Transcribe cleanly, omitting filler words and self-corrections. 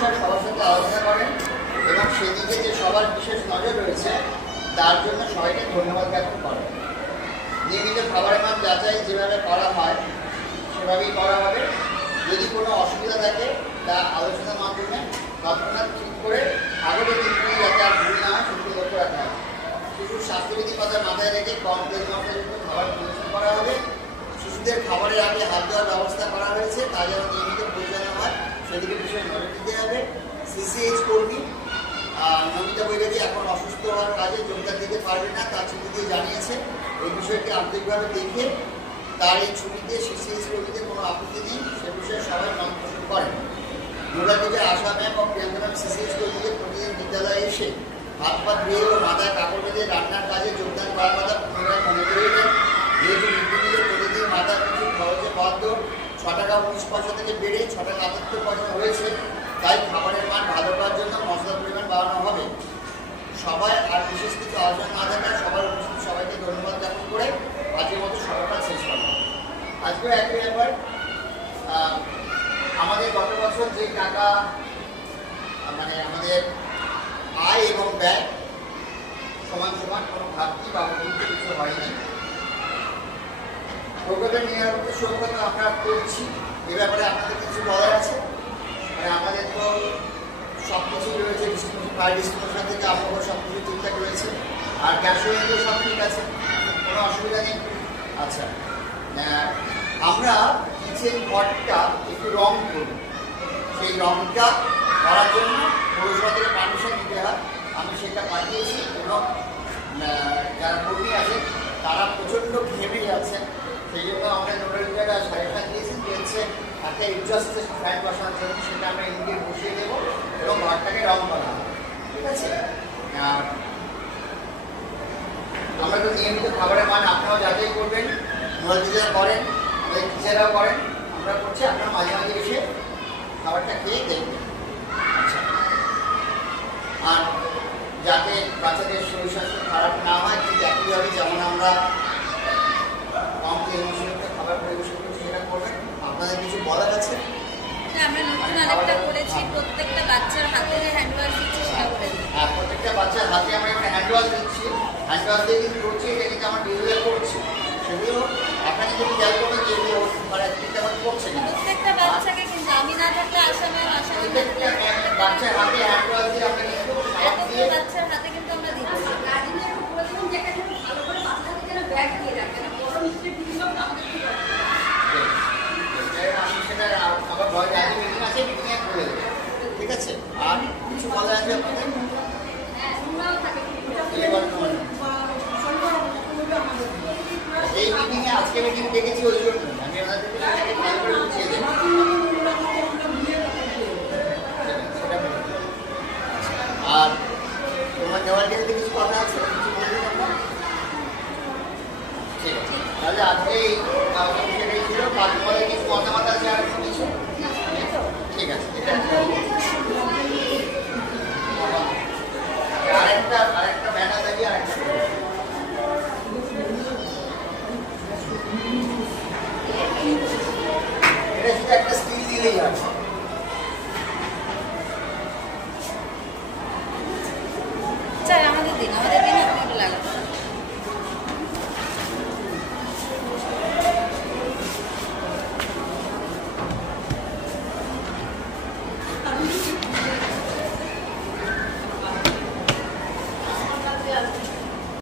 বিষয়ে সবার সাথে আলোচনা করেন এবং সেদিকে যে সবার বিশেষ নজর রয়েছে তার জন্য সবাইকে ধন্যবাদ জ্ঞাপন করেন। নিয়মিত খাবারের মান যাচাই যেভাবে করা হয় সেভাবেই করা হবে। যদি কোনো অসুবিধা থাকে তা আলোচনার মাধ্যমে তৎক্ষণাৎ ঠিক করে আগের দিনগুলি যাতে আর ভুল না হয় সেগুলো লক্ষ্য রাখা হবে। শিশুর স্বাস্থ্যবিধি কথা মাথায় রেখে কম তেল মশলাযুক্ত খাবার পরিবেশন করা হবে। শিশুদের খাবারের আগে হাত দেওয়ার ব্যবস্থা করা হয়েছে, তা যেন নিয়মিত পরিচালনা হয় সেদিকে বিষয়ে নজর দিতে হবে। সিসিএইচ কর্মী নমিতা বৈরাগী এখন অসুস্থ হওয়ার কাজে যোগদান দিতে পারবে না, তার ছুটি দিয়ে জানিয়েছে। এই বিষয়টি আন্তরিকভাবে দেখে তার এই ছুটিতে সিসিএইচ কর্মীদের কোনো আপত্তি নেই, সে বিষয়ে সবাই মত পোষণ করেন। নোডাল টিচার আশা ম্যাম ও প্রিয়াঙ্কা ম্যাম সিসিএইচ কর্মীদের প্রতিদিন বিদ্যালয়ে এসে হাত পা ধুয়ে ও মাথায় কাপড় বেঁধে রান্নার কাজে যোগদান করার কথা পুনরায় মনে করিয়ে দেন। যেহেতু মিড প্রতিদিন মাথা পিছু খরচে বাধ্য 6 টাকা 19 পয়সা থেকে বেড়ে 6 টাকা 78 পয়সা হয়েছে, তাই খাবারের মান ভালো করার জন্য মশলার পরিমাণ বাড়ানো হবে। সবাই আর বিশেষ কিছু আলোচনা না থাকায় সবার উপস্থিত সবাইকে ধন্যবাদ জ্ঞাপন করে আজকের মতো সভাটা শেষ করা। আজকেও একই ব্যাপার, আমাদের গত বছর যে টাকা মানে আমাদের আয় এবং ব্যয় সমান সমান কোনো ঘাটতি বা কিছু হয়নি। প্রকল্পের নিরাপত্তা সুরক্ষা আমরা করছি, এ ব্যাপারে আপনাদের কিছু বলার আছে? মানে আমাদের তো সব কিছুই রয়েছে, ফায়ার ডিস্ট্রিবিউশন থেকে আবহাওয়া সব কিছু ঠিকঠাক রয়েছে, আর গ্যাস তো সব ঠিক আছে, কোনো অসুবিধা নেই। আচ্ছা, আমরা কিচেন ঘরটা একটু রং করব, সেই রংটা করার জন্য পৌরসভা থেকে পারমিশন দিতে হয়, আমি সেটা পাঠিয়েছি এবং যারা কর্মী আছে তারা প্রচণ্ড ঘেমে যাচ্ছেন, সেই জন্য আমরা নোডাল টিচাররা সাজেশন দিয়েছি যে হচ্ছে একটা এক্সস্ট ফ্যান বসানোর জন্য, সেটা আমরা ইন্ডিয়ে বসিয়ে দেবো এবং ঘরটাকে রং করা হবে, ঠিক আছে? আমরা তো নিয়মিত খাবারের মান আপনারাও যাচাই করবেন, নোডাল টিচার করেন, আমাদের টিচাররাও করেন, আমরা করছি, আপনারা মাঝে মাঝে এসে খাবারটা খেয়ে দেখবেন। আচ্ছা, আর যাতে বাচ্চাদের শরীর স্বাস্থ্য খারাপ না হয় ঠিক একইভাবে যেমন আমরা কম তেল মশলাযুক্ত খাবার পরিবেশন করছি সেটা করবেন। আপনাদের কিছু বলার আছে? আমরা নতুন আরেকটা করেছি, প্রত্যেকটা বাচ্চার হাতে যে হ্যান্ড ওয়াশ দিচ্ছি সেটা করে দিই। হ্যাঁ, প্রত্যেকটা বাচ্চার হাতে আমরা একটা হ্যান্ড ওয়াশ দিচ্ছি, হ্যান্ড ওয়াশ দিয়ে কিন্তু করছি, এটা কিন্তু আমরা ডিজিটাল করছি, সেগুলো আপনাকে যদি খেয়াল করবেন যে এগুলো মানে ঠিকঠাক করছে কিনা। প্রত্যেকটা বাচ্চাকে কিন্তু আমি না থাকলে আসামে বাচ্চার হাতে হ্যান্ড ওয়াশ দিয়ে আপনি কিন্তু বাচ্চার হাতে কিন্তু আমরা দিচ্ছি। ঠিক আছে, আর কিছু বলা আছে আপনাদের? এই মিটিংয়ে আজকে মিটিং দেখেছি ওই জন্য আমি ওনাদেরকে ভালো করে বুঝিয়ে দেবো। আর তোমার দেওয়ার গেলে কিছু কথা আছে, কিছু বলবেন আপনার? ঠিক আছে, তাহলে আজকে এই বিষয়টাই ছিল, তোমাদের কিছু মতামত আছে আর কিছু? ঠিক আছে, এটা আরেকটা ব্যানার লাগিয়ে আরেকটা এটা শুধু একটা স্টিল দিলেই হবে।